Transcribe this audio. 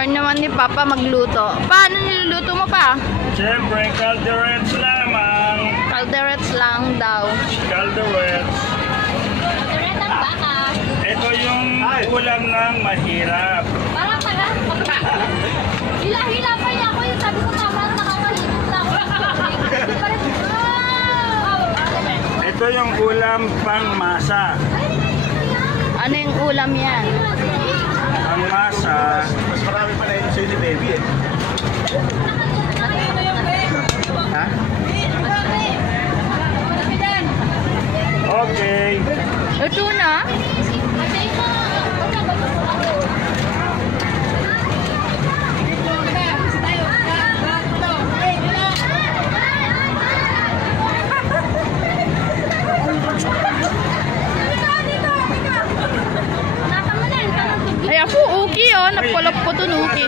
Turn naman ni Papa magluto. Paano niluluto mo pa? Siyempre, calderets lamang. Calderets lang daw. Calderets. Kalderetang baka. Ito yung ulam ng mahirap. Parang hila-hila pa niya ako yung sabi ko tama nakakahilip na ako. Ito yung ulam pang masa. Ano yung ulam yan? Ang masa, Mas marami pa na yun sa'yo ni Baby eh. Ha? okay. Ito na? Ay, ako, uki oh. Napulap ko to, uki.